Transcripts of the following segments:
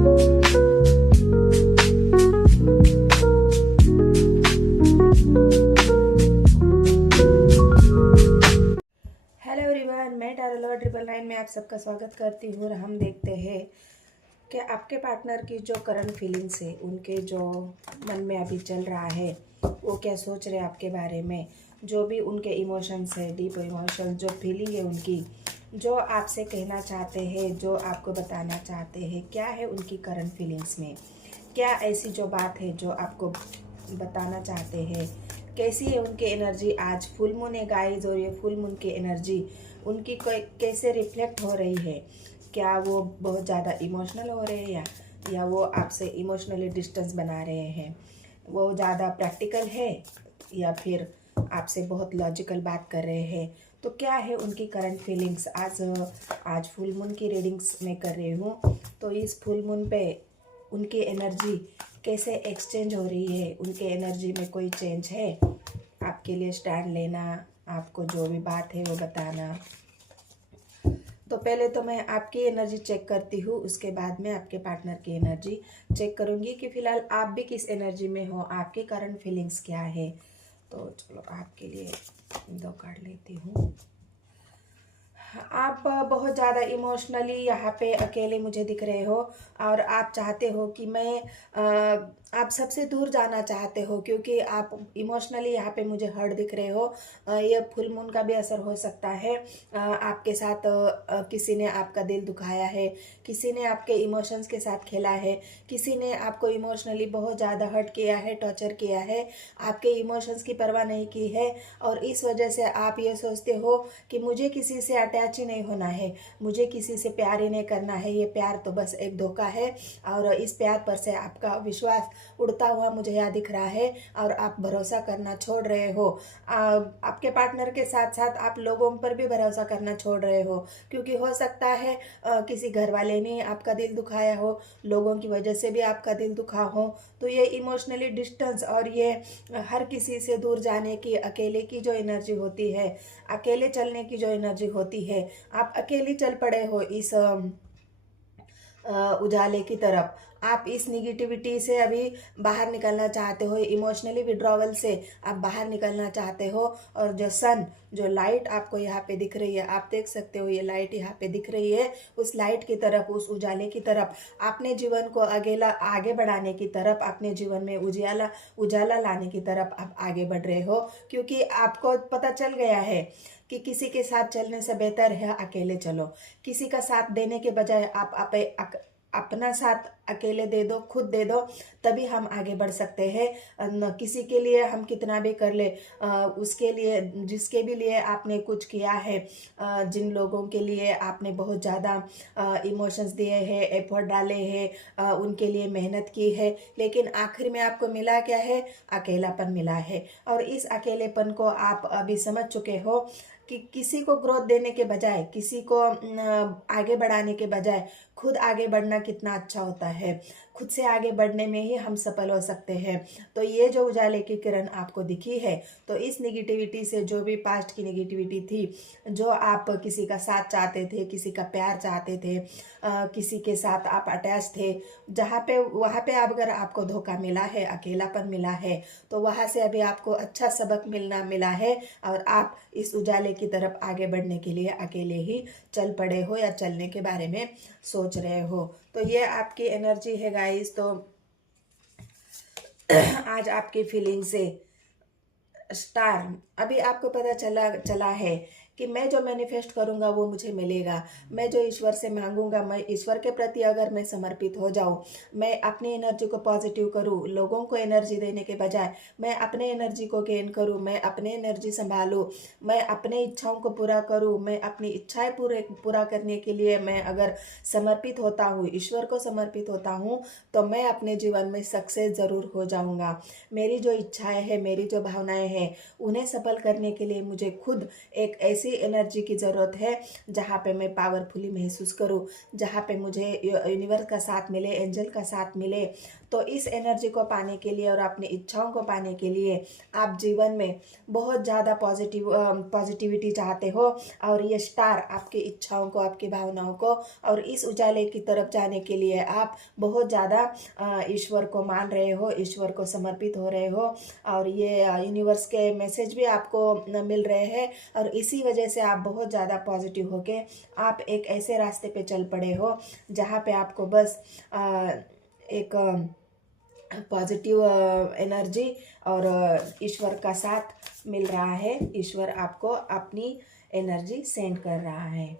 Hello everyone, मैं टारोलॉ 999 में आप सबका स्वागत करती हूँ। और हम देखते हैं कि आपके पार्टनर की जो करंट फीलिंग्स है, उनके जो मन में अभी चल रहा है, वो क्या सोच रहे हैं आपके बारे में। जो भी उनके इमोशंस है, डीप इमोशन, जो फीलिंग है उनकी, जो आपसे कहना चाहते हैं, जो आपको बताना चाहते हैं, क्या है उनकी करंट फीलिंग्स में। क्या ऐसी जो बात है जो आपको बताना चाहते हैं, कैसी है उनकी एनर्जी आज। फुल मून है गाइस, और ये फुल मून की एनर्जी उनकी कैसे रिफ्लेक्ट हो रही है। क्या वो बहुत ज़्यादा इमोशनल हो रहे हैं, या वो आपसे इमोशनली डिस्टेंस बना रहे हैं। वो ज़्यादा प्रैक्टिकल है, या फिर आपसे बहुत लॉजिकल बात कर रहे हैं। तो क्या है उनकी करंट फीलिंग्स। आज फुल मून की रीडिंग्स मैं कर रही हूँ। तो इस फुल मून पे उनकी एनर्जी कैसे एक्सचेंज हो रही है, उनके एनर्जी में कोई चेंज है, आपके लिए स्टैंड लेना, आपको जो भी बात है वो बताना। तो पहले तो मैं आपकी एनर्जी चेक करती हूँ, उसके बाद में आपके पार्टनर की एनर्जी चेक करूँगी कि फ़िलहाल आप भी किस एनर्जी में हो, आपकी करंट फीलिंग्स क्या है। तो चलो आपके लिए 2 कार्ड लेती हूँ। आप बहुत ज़्यादा इमोशनली यहाँ पे अकेले मुझे दिख रहे हो, और आप चाहते हो कि आप सबसे दूर जाना चाहते हो, क्योंकि आप इमोशनली यहाँ पे मुझे हर्ट दिख रहे हो। ये फुल मून का भी असर हो सकता है। आपके साथ किसी ने आपका दिल दुखाया है, किसी ने आपके इमोशंस के साथ खेला है, किसी ने आपको इमोशनली बहुत ज़्यादा हर्ट किया है, टॉर्चर किया है, आपके इमोशंस की परवाह नहीं की है। और इस वजह से आप ये सोचते हो कि मुझे किसी से अटैच ही नहीं होना है, मुझे किसी से प्यार ही नहीं करना है, ये प्यार तो बस एक धोखा है। और इस प्यार पर से आपका विश्वास उड़ता हुआ मुझे यहाँ दिख रहा है, और आप भरोसा करना छोड़ रहे हो। आपके पार्टनर के साथ साथ आप लोगों पर भी भरोसा करना छोड़ रहे हो, क्योंकि हो सकता है किसी घर वाले ने आपका दिल दुखाया हो, लोगों की वजह से भी आपका दिल दुखा हो। तो ये इमोशनली डिस्टेंस और ये हर किसी से दूर जाने की, अकेले की जो एनर्जी होती है, अकेले चलने की जो एनर्जी होती है, आप अकेले चल पड़े हो इस उजाले की तरफ। आप इस निगेटिविटी से अभी बाहर निकलना चाहते हो, इमोशनली विड्रॉवल से आप बाहर निकलना चाहते हो। और जो सन, जो लाइट आपको यहाँ पे दिख रही है, आप देख सकते हो ये लाइट यहाँ पे दिख रही है, उस लाइट की तरफ, उस उजाले की तरफ, अपने जीवन को आगे बढ़ाने की तरफ, अपने जीवन में उजाला लाने की तरफ आप आगे बढ़ रहे हो। क्योंकि आपको पता चल गया है कि किसी के साथ चलने से बेहतर है अकेले चलो। किसी का साथ देने के बजाय आप अपना साथ अकेले दे दो, खुद दे दो, तभी हम आगे बढ़ सकते हैं। न किसी के लिए हम कितना भी कर ले, उसके लिए, जिसके भी लिए आपने कुछ किया है, जिन लोगों के लिए आपने बहुत ज़्यादा इमोशंस दिए हैं, एफर्ट डाले हैं, उनके लिए मेहनत की है, लेकिन आखिर में आपको मिला क्या है? अकेलापन मिला है। और इस अकेलेपन को आप अभी समझ चुके हो कि किसी को ग्रोथ देने के बजाय, किसी को आगे बढ़ाने के बजाय खुद आगे बढ़ना कितना अच्छा होता है। खुद से आगे बढ़ने में ही हम सफल हो सकते हैं। तो ये जो उजाले की किरण आपको दिखी है, तो इस नेगेटिविटी से, जो भी पास्ट की नेगेटिविटी थी, जो आप किसी का साथ चाहते थे, किसी का प्यार चाहते थे, किसी के साथ आप अटैच थे, वहाँ पे अगर आपको धोखा मिला है, अकेलापन मिला है, तो वहाँ से अभी आपको अच्छा सबक मिला है, और आप इस उजाले की तरफ आगे बढ़ने के लिए अकेले ही चल पड़े हो, या चलने के बारे में सोच रहे हो। तो ये आपकी एनर्जी है गाइस। तो आज आपकी फीलिंग से स्टार, अभी आपको पता चला है कि मैं जो मैनिफेस्ट करूंगा वो मुझे मिलेगा। मैं जो ईश्वर से मांगूंगा, मैं ईश्वर के प्रति अगर मैं समर्पित हो जाऊं, मैं अपनी एनर्जी को पॉजिटिव करूं, लोगों को एनर्जी देने के बजाय मैं अपने एनर्जी को गेन करूं, मैं अपने एनर्जी संभालूं, मैं अपने इच्छाओं को पूरा करूं, मैं अपनी इच्छाएं पूरा करने के लिए मैं अगर समर्पित होता हूँ, ईश्वर को समर्पित होता हूँ, तो मैं अपने जीवन में सक्सेस ज़रूर हो जाऊँगा। मेरी जो इच्छाएं हैं, मेरी जो भावनाएं हैं, उन्हें सफल करने के लिए मुझे खुद एक ऐसी ऐसी एनर्जी की ज़रूरत है जहाँ पे मैं पावरफुली महसूस करूँ, जहाँ पे मुझे यूनिवर्स का साथ मिले, एंजल का साथ मिले। तो इस एनर्जी को पाने के लिए और अपनी इच्छाओं को पाने के लिए आप जीवन में बहुत ज़्यादा पॉजिटिविटी चाहते हो, और ये स्टार आपकी इच्छाओं को, आपकी भावनाओं को और इस उजाले की तरफ जाने के लिए आप बहुत ज़्यादा ईश्वर को मान रहे हो, ईश्वर को समर्पित हो रहे हो, और ये यूनिवर्स के मैसेज भी आपको मिल रहे हैं। और इसी वजह से आप बहुत ज़्यादा पॉजिटिव होके आप एक ऐसे रास्ते पे चल पड़े हो जहाँ पे आपको बस एक पॉजिटिव एनर्जी और ईश्वर का साथ मिल रहा है। ईश्वर आपको अपनी एनर्जी सेंड कर रहा है।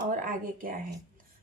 और आगे क्या है,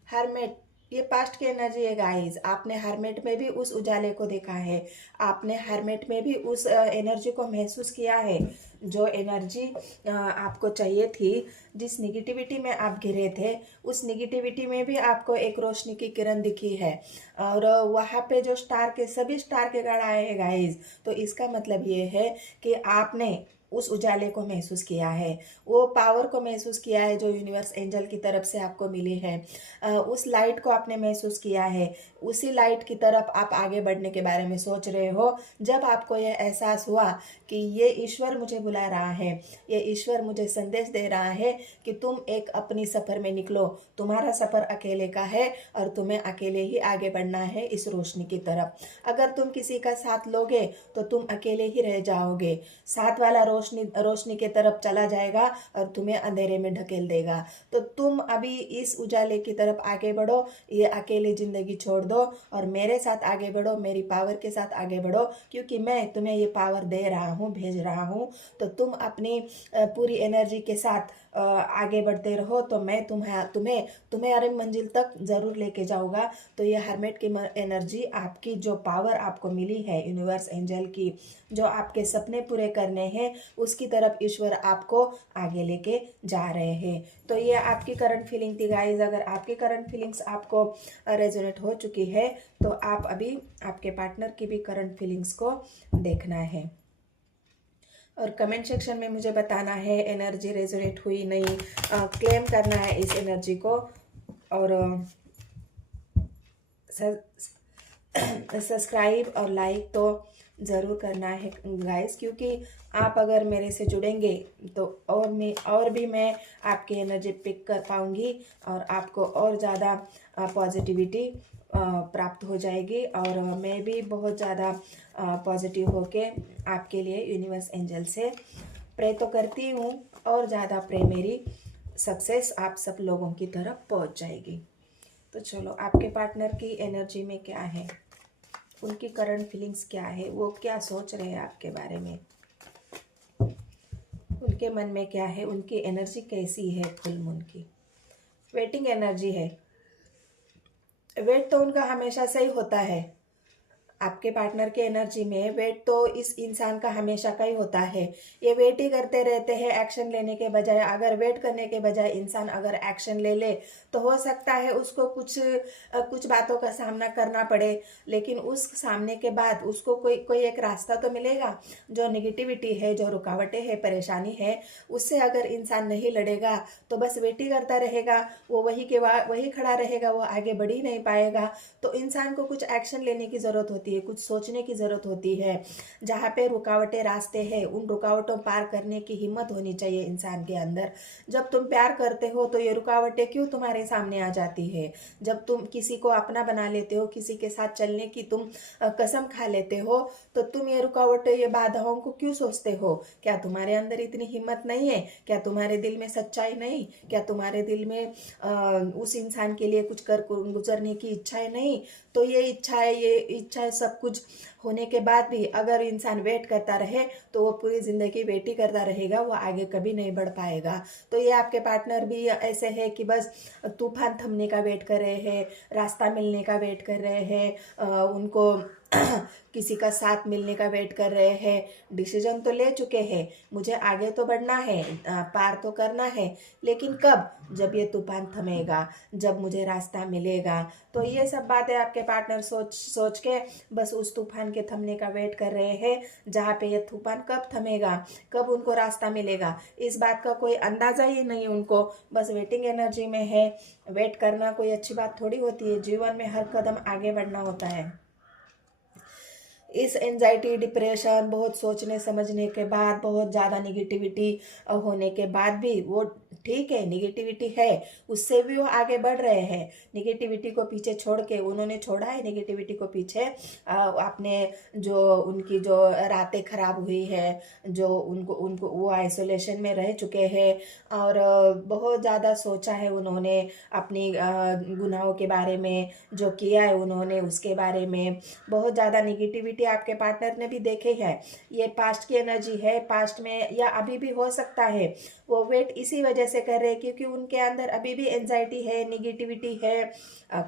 हरमेट, ये पास्ट की एनर्जी है गाइस। आपने हरमेट में भी उस उजाले को देखा है, आपने हरमेट में भी उस एनर्जी को महसूस किया है, जो एनर्जी आपको चाहिए थी। जिस निगेटिविटी में आप घिरे थे, उस निगेटिविटी में भी आपको एक रोशनी की किरण दिखी है, और वहाँ पे जो स्टार के सभी स्टार के गढ़ आए हैं गाइस। तो इसका मतलब ये है कि आपने उस उजाले को महसूस किया है, वो पावर को महसूस किया है जो यूनिवर्स एंजल की तरफ से आपको मिली है। उस लाइट को आपने महसूस किया है, उसी लाइट की तरफ आप आगे बढ़ने के बारे में सोच रहे हो। जब आपको यह एहसास हुआ कि ये ईश्वर मुझे बुला रहा है, ये ईश्वर मुझे संदेश दे रहा है कि तुम एक अपनी सफ़र में निकलो, तुम्हारा सफ़र अकेले का है और तुम्हें अकेले ही आगे बढ़ना है इस रोशनी की तरफ। अगर तुम किसी का साथ लोगे तो तुम अकेले ही रह जाओगे, साथ वाला रोशनी के तरफ चला जाएगा और तुम्हें अंधेरे में ढकेल देगा। तो तुम अभी इस उजाले की तरफ आगे बढ़ो, ये अकेली ज़िंदगी छोड़ दो और मेरे साथ आगे बढ़ो, मेरी पावर के साथ आगे बढ़ो, क्योंकि मैं तुम्हें ये पावर दे रहा हूँ, भेज रहा हूँ। तो तुम अपनी पूरी एनर्जी के साथ आगे बढ़ते रहो, तो मैं तुम्हें मंजिल तक ज़रूर लेके जाऊँगा। तो ये हरमेट की एनर्जी, आपकी जो पावर आपको मिली है यूनिवर्स एंजल की, जो आपके सपने पूरे करने हैं, उसकी तरफ ईश्वर आपको आगे लेके जा रहे हैं। तो ये आपकी करंट फीलिंग थी गाइज। अगर आपकी करंट फीलिंग्स आपको रेजोनेट हो चुकी है तो आप अभी आपके पार्टनर की भी करंट फीलिंग्स को देखना है, और कमेंट सेक्शन में मुझे बताना है एनर्जी रेजोनेट हुई नहीं, क्लेम करना है इस एनर्जी को। और सब्सक्राइब और लाइक तो ज़रूर करना है गाइस, क्योंकि आप अगर मेरे से जुड़ेंगे तो और भी मैं आपकी एनर्जी पिक कर पाऊँगी और आपको और ज़्यादा पॉजिटिविटी प्राप्त हो जाएगी, और मैं भी बहुत ज़्यादा पॉजिटिव होके आपके लिए यूनिवर्स एंजल से प्रे तो करती हूँ, और ज़्यादा प्रे मेरी सक्सेस आप सब लोगों की तरफ पहुँच जाएगी। तो चलो, आपके पार्टनर की एनर्जी में क्या है, उनकी करंट फीलिंग्स क्या है, वो क्या सोच रहे हैं आपके बारे में, उनके मन में क्या है, उनकी एनर्जी कैसी है फुल मून की। वेटिंग एनर्जी है, वेट तो उनका हमेशा से ही होता है। आपके पार्टनर के एनर्जी में वेट तो इस इंसान का हमेशा का ही होता है। ये वेट ही करते रहते हैं एक्शन लेने के बजाय। अगर वेट करने के बजाय इंसान अगर एक्शन ले ले तो हो सकता है उसको कुछ बातों का सामना करना पड़े, लेकिन उस सामने के बाद उसको कोई एक रास्ता तो मिलेगा। जो निगेटिविटी है, जो रुकावटें है, परेशानी है, उससे अगर इंसान नहीं लड़ेगा तो बस वेट ही करता रहेगा, वो वही खड़ा रहेगा, वो आगे बढ़ ही नहीं पाएगा। तो इंसान को कुछ एक्शन लेने की ज़रूरत होती है, कुछ सोचने की ज़रूरत होती है। जहाँ पे रुकावटें रास्ते हैं, उन रुकावटों पार करने की हिम्मत होनी चाहिए इंसान के अंदर। जब तुम प्यार करते हो तो ये रुकावटें क्यों तुम्हारे सामने आ जाती है? जब तुम किसी को अपना बना लेते हो, किसी के साथ चलने की तुम कसम खा लेते हो, तो तुम ये रुकावटें, ये बाधाओं को क्यों सोचते हो? क्या तुम्हारे अंदर इतनी हिम्मत नहीं है? क्या तुम्हारे दिल में सच्चाई नहीं? क्या तुम्हारे दिल में उस इंसान के लिए कुछ कर गुजरने की इच्छाएं नहीं? तो ये इच्छाएं सब कुछ होने के बाद भी अगर इंसान वेट करता रहे तो वो पूरी ज़िंदगी वेट ही करता रहेगा, वो आगे कभी नहीं बढ़ पाएगा। तो ये आपके पार्टनर भी ऐसे है कि बस तूफान थमने का वेट कर रहे हैं, रास्ता मिलने का वेट कर रहे हैं, उनको किसी का साथ मिलने का वेट कर रहे हैं। डिसीजन तो ले चुके हैं, मुझे आगे तो बढ़ना है, पार तो करना है, लेकिन कब? जब ये तूफान थमेगा, जब मुझे रास्ता मिलेगा। तो ये सब बातें आपके पार्टनर सोच सोच के बस उस तूफान के थमने का वेट कर रहे हैं, जहाँ पे ये तूफान कब थमेगा, कब उनको रास्ता मिलेगा, इस बात का कोई अंदाजा ही नहीं उनको। बस वेटिंग एनर्जी में है। वेट करना कोई अच्छी बात थोड़ी होती है, जीवन में हर कदम आगे बढ़ना होता है। इस एंजाइटी डिप्रेशन, बहुत सोचने समझने के बाद, बहुत ज़्यादा निगेटिविटी होने के बाद भी वो ठीक है, निगेटिविटी है, उससे भी वो आगे बढ़ रहे हैं। निगेटिविटी को पीछे छोड़ के उन्होंने छोड़ा है निगेटिविटी को पीछे। आपने जो उनकी जो रातें खराब हुई है, जो उनको उनको वो आइसोलेशन में रह चुके हैं और बहुत ज़्यादा सोचा है उन्होंने अपनी गुनाहों के बारे में, जो किया है उन्होंने उसके बारे में। बहुत ज़्यादा निगेटिविटी आपके पार्टनर ने भी देखे है। ये पास्ट की एनर्जी है, पास्ट में या अभी भी हो सकता है। वो वेट इसी वजह से कर रहे हैं क्योंकि उनके अंदर अभी भी एंजाइटी है, निगेटिविटी है।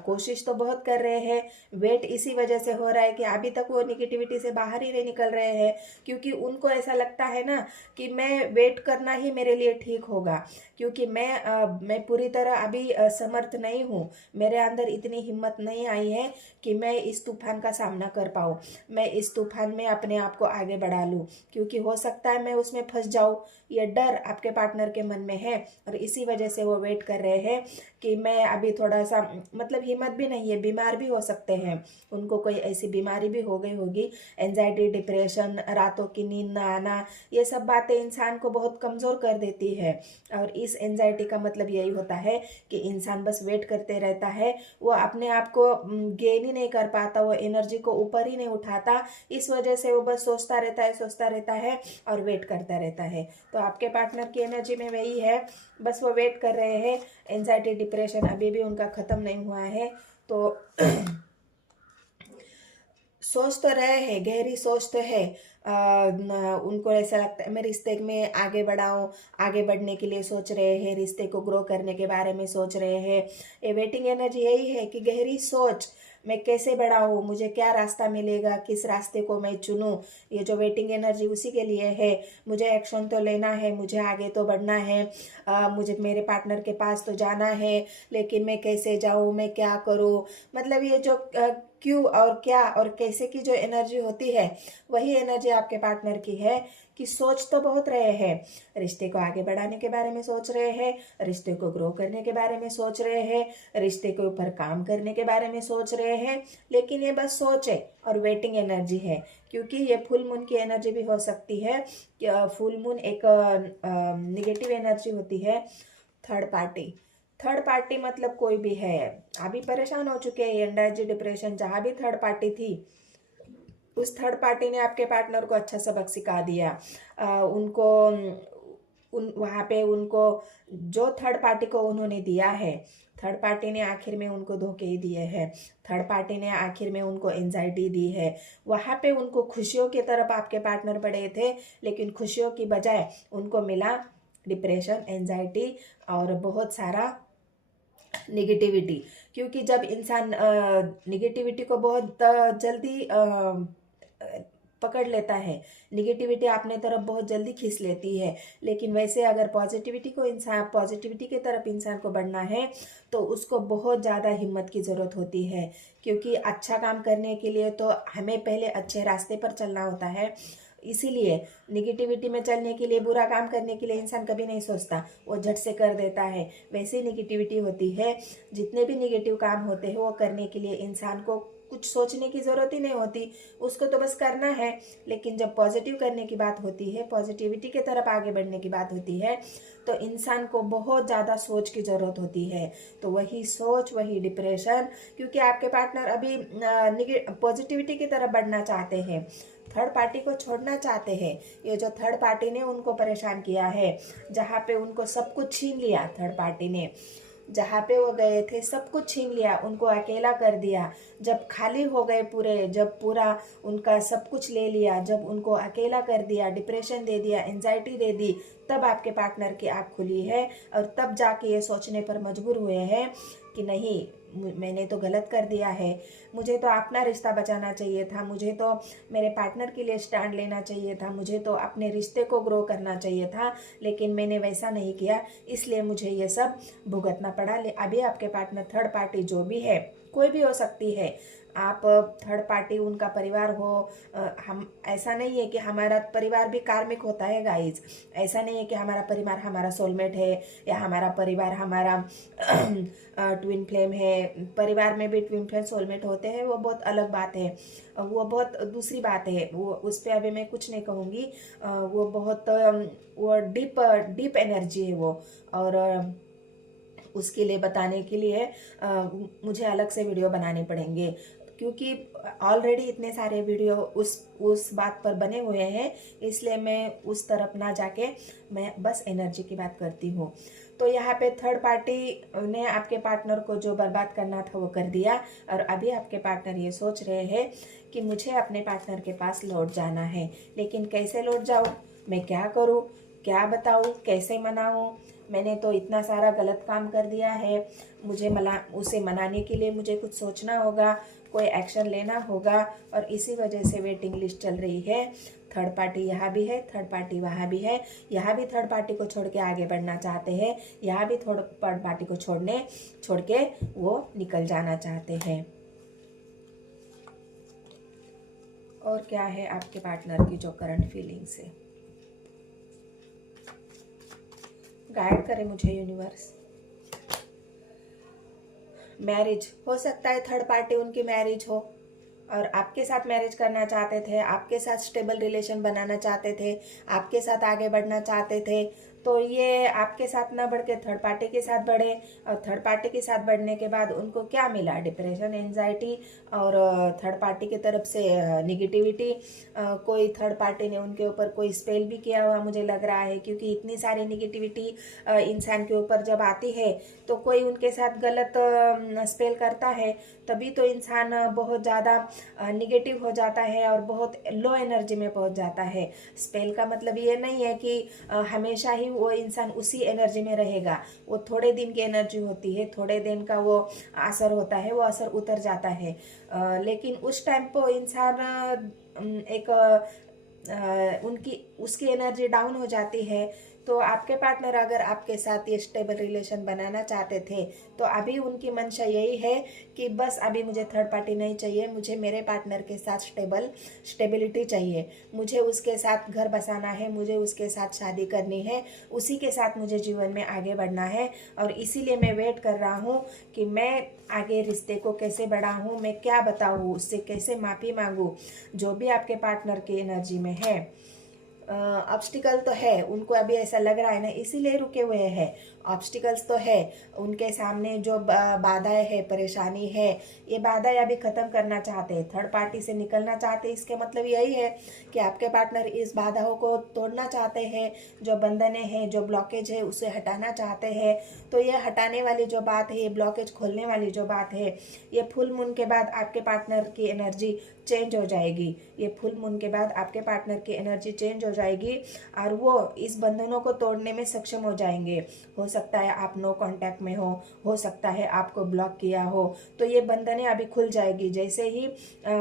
कोशिश तो बहुत कर रहे हैं, वेट इसी वजह से हो रहा है कि अभी तक वो निगेटिविटी से बाहर ही नहीं निकल रहे हैं। क्योंकि उनको ऐसा लगता है ना कि मैं वेट करना ही मेरे लिए ठीक होगा, क्योंकि मैं पूरी तरह अभी समर्थ नहीं हूँ, मेरे अंदर इतनी हिम्मत नहीं आई है कि मैं इस तूफान का सामना कर पाऊँ, मैं इस तूफान में अपने आप को आगे बढ़ा लूँ, क्योंकि हो सकता है मैं उसमें फंस जाऊँ। ये डर आपके पार्टनर के मन में है और इसी वजह से वो वेट कर रहे हैं कि मैं अभी थोड़ा सा, मतलब हिम्मत भी नहीं है, बीमार भी हो सकते हैं, उनको कोई ऐसी बीमारी भी हो गई होगी। एंजाइटी, डिप्रेशन, रातों की नींद ना आना, ये सब बातें इंसान को बहुत कमज़ोर कर देती है। और इस एंजाइटी का मतलब यही होता है कि इंसान बस वेट करते रहता है, वो अपने आप को गेन ही नहीं कर पाता, वो एनर्जी को ऊपर ही नहीं उठाता। इस वजह से वो बस सोचता रहता है, सोचता रहता है और वेट करता रहता है। तो आपके पार्टनर की एनर्जी में वही है, बस वो वेट कर रहे हैं। एंजाइटी, डिप्रेशन अभी भी उनका ख़त्म नहीं हुआ है। तो सोच तो रहे हैं, गहरी सोच तो है। उनको ऐसा लगता है मैं रिश्ते में आगे बढ़ाऊं, आगे बढ़ने के लिए सोच रहे हैं, रिश्ते को ग्रो करने के बारे में सोच रहे हैं। ये वेटिंग एनर्जी यही है कि गहरी सोच, मैं कैसे बढ़ाऊं, मुझे क्या रास्ता मिलेगा, किस रास्ते को मैं चुनूं। ये जो वेटिंग एनर्जी उसी के लिए है। मुझे एक्शन तो लेना है, मुझे आगे तो बढ़ना है, मुझे मेरे पार्टनर के पास तो जाना है, लेकिन मैं कैसे जाऊं, मैं क्या करूं। मतलब ये जो क्यों और क्या और कैसे की जो एनर्जी होती है, वही एनर्जी आपके पार्टनर की है कि सोच तो बहुत रहे हैं, रिश्ते को आगे बढ़ाने के बारे में सोच रहे हैं, रिश्ते को ग्रो करने के बारे में सोच रहे हैं, रिश्ते के ऊपर काम करने के बारे में सोच रहे हैं, लेकिन ये बस सोच है और वेटिंग एनर्जी है। क्योंकि ये फुल मून की एनर्जी भी हो सकती है। फुल मून एक निगेटिव एनर्जी होती है। थर्ड पार्टी, थर्ड पार्टी मतलब कोई भी है, अभी परेशान हो चुके हैं, एंजाइटी, डिप्रेशन, जहाँ भी थर्ड पार्टी थी, उस थर्ड पार्टी ने आपके पार्टनर को अच्छा सबक सिखा दिया। उनको उन वहाँ पे उनको जो थर्ड पार्टी को उन्होंने दिया है, थर्ड पार्टी ने आखिर में उनको धोखे ही दिए हैं, थर्ड पार्टी ने आखिर में उनको एंजाइटी दी है। वहाँ पे उनको खुशियों की तरफ आपके पार्टनर बढ़े थे, लेकिन खुशियों की बजाय उनको मिला डिप्रेशन, एंजाइटी और बहुत सारा निगेटिविटी। क्योंकि जब इंसान निगेटिविटी को बहुत जल्दी पकड़ लेता है, निगेटिविटी अपने तरफ बहुत जल्दी खींच लेती है, लेकिन वैसे अगर पॉजिटिविटी की तरफ इंसान को बढ़ना है तो उसको बहुत ज़्यादा हिम्मत की ज़रूरत होती है। क्योंकि अच्छा काम करने के लिए तो हमें पहले अच्छे रास्ते पर चलना होता है। इसीलिए निगेटिविटी में चलने के लिए, बुरा काम करने के लिए इंसान कभी नहीं सोचता, वो झट से कर देता है। वैसे निगेटिविटी होती है, जितने भी निगेटिव काम होते हैं वो करने के लिए इंसान को कुछ सोचने की ज़रूरत ही नहीं होती, उसको तो बस करना है। लेकिन जब पॉजिटिव करने की बात होती है, पॉजिटिविटी की तरफ आगे बढ़ने की बात होती है, तो इंसान को बहुत ज़्यादा सोच की ज़रूरत होती है। तो वही सोच, वही डिप्रेशन, क्योंकि आपके पार्टनर अभी पॉजिटिविटी की तरफ बढ़ना चाहते हैं, थर्ड पार्टी को छोड़ना चाहते हैं। ये जो थर्ड पार्टी ने उनको परेशान किया है, जहाँ पे उनको सब कुछ छीन लिया, थर्ड पार्टी ने जहाँ पे वो गए थे सब कुछ छीन लिया, उनको अकेला कर दिया। जब खाली हो गए पूरे, जब पूरा उनका सब कुछ ले लिया, जब उनको अकेला कर दिया, डिप्रेशन दे दिया, एंजाइटी दे दी, तब आपके पार्टनर की आँख खुली है और तब जाके ये सोचने पर मजबूर हुए हैं कि नहीं, मैंने तो गलत कर दिया है, मुझे तो अपना रिश्ता बचाना चाहिए था, मुझे तो मेरे पार्टनर के लिए स्टैंड लेना चाहिए था, मुझे तो अपने रिश्ते को ग्रो करना चाहिए था, लेकिन मैंने वैसा नहीं किया, इसलिए मुझे ये सब भुगतना पड़ा। अभी आपके पार्टनर थर्ड पार्टी जो भी है, कोई भी हो सकती है, आप थर्ड पार्टी उनका परिवार हो, हम ऐसा नहीं है कि हमारा परिवार भी कार्मिक होता है गाइज। ऐसा नहीं है कि हमारा परिवार हमारा सोलमेट है या हमारा परिवार हमारा ट्विन फ्लेम है। परिवार में भी ट्विन फ्लेम सोलमेट होते हैं, वो बहुत अलग बात है, वो बहुत दूसरी बात है, वो उस पर अभी मैं कुछ नहीं कहूँगी। वो बहुत वो डीप एनर्जी है वो, और उसके लिए बताने के लिए मुझे अलग से वीडियो बनाने पड़ेंगे, क्योंकि ऑलरेडी इतने सारे वीडियो उस बात पर बने हुए हैं, इसलिए मैं उस तरफ ना जाके मैं बस एनर्जी की बात करती हूँ। तो यहाँ पे थर्ड पार्टी ने आपके पार्टनर को जो बर्बाद करना था वो कर दिया, और अभी आपके पार्टनर ये सोच रहे हैं कि मुझे अपने पार्टनर के पास लौट जाना है, लेकिन कैसे लौट जाऊँ, मैं क्या करूँ, क्या बताऊँ, कैसे मनाऊँ, मैंने तो इतना सारा गलत काम कर दिया है, मुझे उसे मनाने के लिए मुझे कुछ सोचना होगा, कोई एक्शन लेना होगा, और इसी वजह से वेटिंग लिस्ट चल रही है। थर्ड पार्टी यहाँ भी है, थर्ड पार्टी वहाँ भी है, यहाँ भी थर्ड पार्टी को छोड़ के आगे बढ़ना चाहते हैं, यहाँ भी थर्ड पार्टी को छोड़ के वो निकल जाना चाहते हैं। और क्या है आपके पार्टनर की जो करंट फीलिंग्स है, गाइड करे मुझे यूनिवर्स। मैरिज हो सकता है, थर्ड पार्टी उनकी मैरिज हो और आपके साथ मैरिज करना चाहते थे, आपके साथ स्टेबल रिलेशन बनाना चाहते थे, आपके साथ आगे बढ़ना चाहते थे, तो ये आपके साथ ना बढ़ के थर्ड पार्टी के साथ बढ़े, और थर्ड पार्टी के साथ बढ़ने के बाद उनको क्या मिला, डिप्रेशन, एंजाइटी, और थर्ड पार्टी की तरफ से निगेटिविटी। कोई थर्ड पार्टी ने उनके ऊपर कोई स्पेल भी किया हुआ मुझे लग रहा है, क्योंकि इतनी सारी निगेटिविटी इंसान के ऊपर जब आती है तो कोई उनके साथ गलत स्पेल करता है, तभी तो इंसान बहुत ज़्यादा निगेटिव हो जाता है और बहुत लो एनर्जी में पहुंच जाता है। स्पेल का मतलब ये नहीं है कि हमेशा ही वो इंसान उसी एनर्जी में रहेगा, वो थोड़े दिन की एनर्जी होती है, थोड़े दिन का वो असर होता है, वो असर उतर जाता है, लेकिन उस टाइम पर इंसान एक उसकी एनर्जी डाउन हो जाती है। तो आपके पार्टनर अगर आपके साथ ये स्टेबल रिलेशन बनाना चाहते थे, तो अभी उनकी मंशा यही है कि बस अभी मुझे थर्ड पार्टी नहीं चाहिए, मुझे मेरे पार्टनर के साथ स्टेबिलिटी चाहिए, मुझे उसके साथ घर बसाना है, मुझे उसके साथ शादी करनी है, उसी के साथ मुझे जीवन में आगे बढ़ना है, और इसीलिए मैं वेट कर रहा हूँ कि मैं आगे रिश्ते को कैसे बढ़ाऊँ, मैं क्या बताऊँ, उससे कैसे माफ़ी मांगूँ, जो भी आपके पार्टनर की एनर्जी में है। ऑब्स्टिकल तो है, उनको अभी ऐसा लग रहा है ना, इसीलिए रुके हुए हैं। ऑब्स्टिकल्स तो है उनके सामने, जो बाधाएं है, परेशानी है, ये बाधाएं अभी ख़त्म करना चाहते हैं, थर्ड पार्टी से निकलना चाहते हैं। इसके मतलब यही है कि आपके पार्टनर इस बाधाओं को तोड़ना चाहते हैं, जो बंधने हैं, जो ब्लॉकेज है, उसे हटाना चाहते हैं। तो ये हटाने वाली जो बात है, ये ब्लॉकेज खोलने वाली जो बात है, ये फुल मून के बाद आपके पार्टनर की एनर्जी चेंज हो जाएगी। ये फुल मून के बाद आपके पार्टनर की एनर्जी चेंज हो जाएगी और वो इस बंधनों को तोड़ने में सक्षम हो जाएंगे। हो सकता है आप नो कांटेक्ट में हो सकता है आपको ब्लॉक किया हो, तो ये बंधनें अभी खुल जाएगी। जैसे ही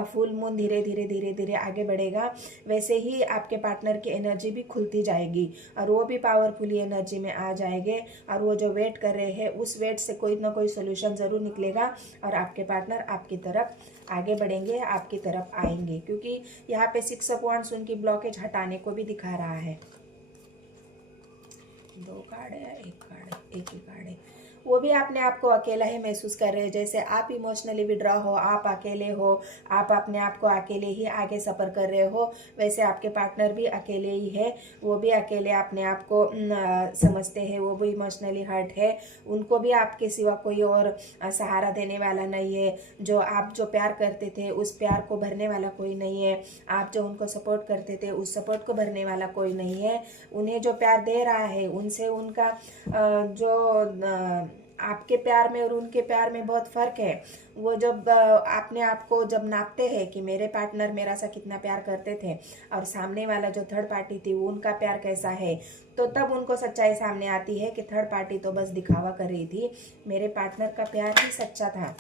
फुल मून धीरे धीरे धीरे धीरे आगे बढ़ेगा, वैसे ही आपके पार्टनर की एनर्जी भी खुलती जाएगी और वो भी पावरफुली एनर्जी में आ जाएंगे, और वो जो वेट कर रहे हैं उस वेट से कोई ना कोई सोल्यूशन ज़रूर निकलेगा और आपके पार्टनर आपकी तरफ आगे बढ़ेंगे, आपकी तरफ आएंगे, क्योंकि यहाँ पे 6 ऑफ वांड्स उनकी ब्लॉकेज हटाने को भी दिखा रहा है। 2 कार्ड है, 1 कार्ड है, एक ही कार्ड है। वो भी अपने आप को अकेला ही महसूस कर रहे हैं, जैसे आप इमोशनली विड्रॉ हो, आप अकेले हो, आप अपने आप को अकेले ही आगे सफ़र कर रहे हो, वैसे आपके पार्टनर भी अकेले ही है। वो भी अकेले अपने आप को समझते हैं, वो भी इमोशनली हर्ट है। उनको भी आपके सिवा कोई और सहारा देने वाला नहीं है। आप जो प्यार करते थे उस प्यार को भरने वाला कोई नहीं है। आप जो उनको सपोर्ट करते थे उस सपोर्ट को भरने वाला कोई नहीं है। उन्हें जो प्यार दे रहा है उनसे उनका जो आपके प्यार में और उनके प्यार में बहुत फ़र्क है। वो जब अपने आप को जब नापते हैं कि मेरे पार्टनर मेरा सा कितना प्यार करते थे और सामने वाला जो थर्ड पार्टी थी वो उनका प्यार कैसा है, तो तब उनको सच्चाई सामने आती है कि थर्ड पार्टी तो बस दिखावा कर रही थी, मेरे पार्टनर का प्यार ही सच्चा था,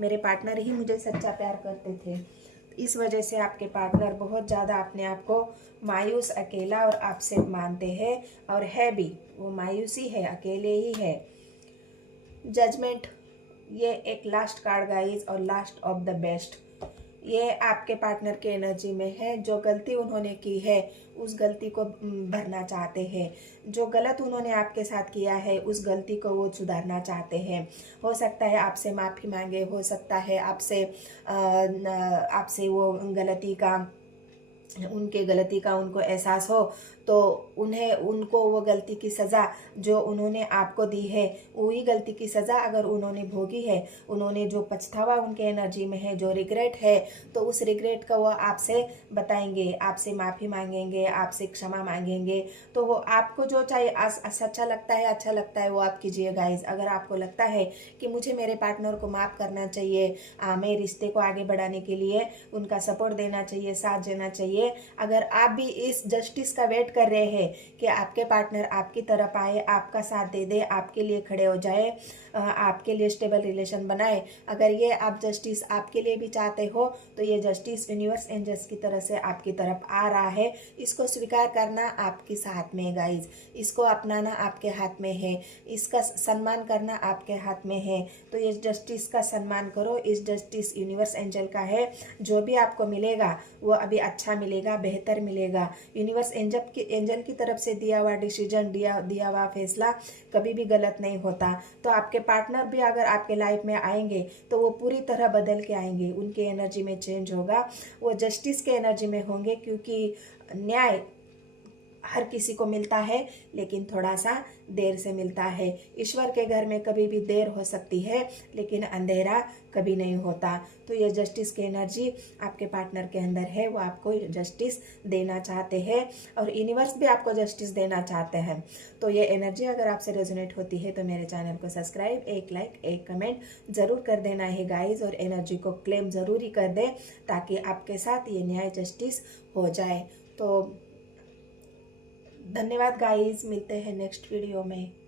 मेरे पार्टनर ही मुझे सच्चा प्यार करते थे। इस वजह से आपके पार्टनर बहुत ज़्यादा अपने आप को मायूस, अकेला और आपसे मानते हैं, और है भी, वो मायूसी है, अकेले ही है। जजमेंट, ये एक लास्ट कार्ड गाइस, और लास्ट ऑफ द बेस्ट। ये आपके पार्टनर के एनर्जी में है। जो गलती उन्होंने की है उस गलती को भरना चाहते हैं, जो गलत उन्होंने आपके साथ किया है उस गलती को वो सुधारना चाहते हैं। हो सकता है आपसे माफ़ी मांगे, हो सकता है आपसे वो गलती का, उनके गलती का उनको एहसास हो, तो उनको वो गलती की सज़ा जो उन्होंने आपको दी है, वही गलती की सज़ा अगर उन्होंने भोगी है, उन्होंने जो पछतावा उनके एनर्जी में है, जो रिग्रेट है, तो उस रिग्रेट का वो आपसे बताएंगे, आपसे माफ़ी मांगेंगे, आपसे क्षमा मांगेंगे। तो वो आपको जो चाहिए अच्छा लगता है वो आप कीजिए गाइज। अगर आपको लगता है कि मुझे मेरे पार्टनर को माफ़ करना चाहिए, मैं रिश्ते को आगे बढ़ाने के लिए उनका सपोर्ट देना चाहिए, साथ देना चाहिए, अगर आप भी इस जस्टिस का वेट कर रहे हैं कि आपके पार्टनर आपकी तरफ आए, आपका साथ दे दे, आपके लिए खड़े हो जाए, आपके लिए स्टेबल रिलेशन बनाए, अगर ये आप जस्टिस आपके लिए भी चाहते हो, तो ये जस्टिस यूनिवर्स एंजल्स की तरफ से आपकी तरफ आ रहा है। इसको स्वीकार करना आपके हाथ में है गाइज, इसको अपनाना आपके हाथ में है, इसका सम्मान करना आपके हाथ में है। तो ये जस्टिस का सम्मान करो, इस जस्टिस यूनिवर्स एंजल का है। जो भी आपको मिलेगा वो अभी अच्छा मिलेगा, बेहतर मिलेगा। यूनिवर्स एंजल की तरफ से दिया हुआ डिसीजन, दिया हुआ फैसला कभी भी गलत नहीं होता। तो आपके पार्टनर भी अगर आपके लाइफ में आएंगे तो वो पूरी तरह बदल के आएंगे, उनके एनर्जी में चेंज होगा, वो जस्टिस के एनर्जी में होंगे, क्योंकि न्याय हर किसी को मिलता है लेकिन थोड़ा सा देर से मिलता है। ईश्वर के घर में कभी भी देर हो सकती है लेकिन अंधेरा कभी नहीं होता। तो ये जस्टिस की एनर्जी आपके पार्टनर के अंदर है, वो आपको जस्टिस देना चाहते हैं और यूनिवर्स भी आपको जस्टिस देना चाहते हैं। तो ये एनर्जी अगर आपसे रेजोनेट होती है तो मेरे चैनल को सब्सक्राइब, एक लाइक, एक कमेंट ज़रूर कर देना है गाइज, और एनर्जी को क्लेम ज़रूर ही कर दें ताकि आपके साथ ये न्याय जस्टिस हो जाए। तो धन्यवाद गाइस, मिलते हैं नेक्स्ट वीडियो में।